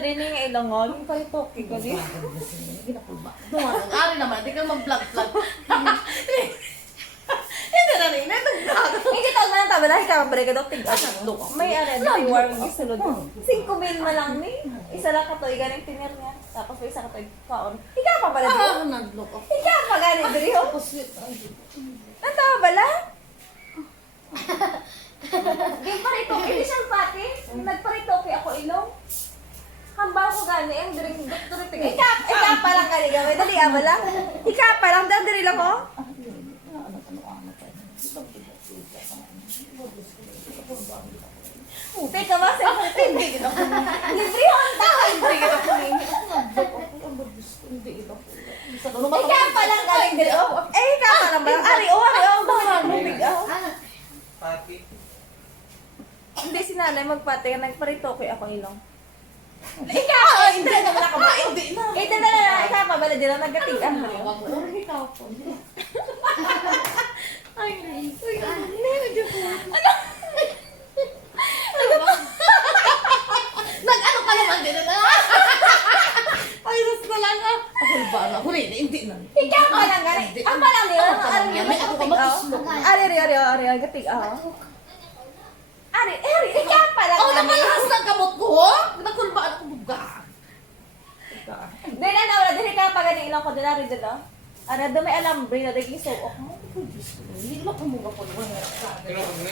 diri ni nga ilongol. Kay toki ko di. Ginakulba. Ari naman, di ka mag-vlog-vlog. Hindi na rin, nag-vlog. Hindi tawag man tabela ka mabere ka doktig. May may warming isulod. 5,000 man lang ni. Isa lang katoy ganing tinir niya. Tapos may isa katoy kaon. Ikaw pa pala diri. Nag-vlog ako. Ikaw pa gani diri ho. Sweet. Natawa bala? Di parito, hindi siya pati. Nagparito kay ako ilong. Hamba ko gani, ang diring doktor ito. Ikaw pa lang gani gamay. Dali bala. Ikaw pa lang, dali lang ko. Teka ba, sa Hindi kita po. libre ho ang tao. Hindi kita po. Hindi kita po. Ikaw pa lang galing diri. Ikaw pa lang ba? Ari, ang bahag mo bigaw. Pati. Hindi si nanay magpate, nagparito kay ako ilong. Ikaw! Hindi na wala ka ba? Hindi na. Ito na, ikaw pa bala dila nagatigan mo. Ikaw po. Ay, hindi po. Nag-ano ka naman din na? Ay, ras na lang ah. Ako ba na? Huli, hindi na. Ikaw pa lang gani. Ang pa lang nila, ari May ako ka matuslok. Ari, gatigaw. Ari, ikaw pa lang Oh, gani. namalahas ng kamot ko, ho? Nagkulbaan ako buga. Dili na wala dili ka pa gani ilang ko dila rin dito. Ara do may alambre na daging suok mo. Hindi naman kumuha ko naman. Pero kung